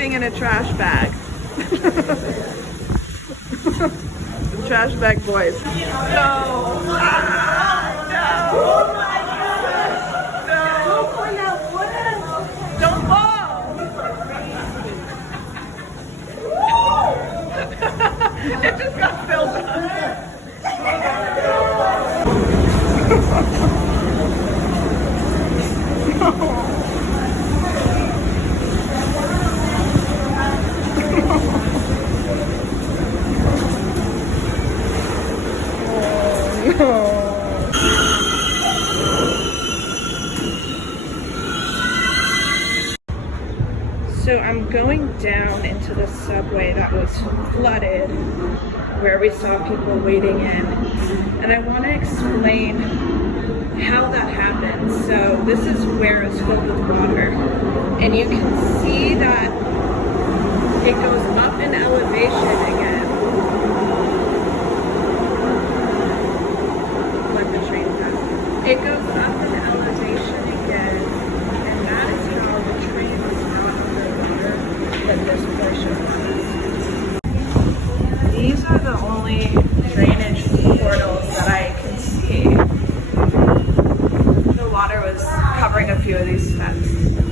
pooping in a trash bag. The trash bag boys. No! Ah, no! No! Don't fall! It just got filled up. So I'm going down into the subway that was flooded, where we saw people waiting in, and I want to explain how that happened. So this is where it's filled with water, and you can see that it goes up in elevation again. Let the train pass. It goes up in elevation again, and that is how the train was not underwater, but this portion was. These are the only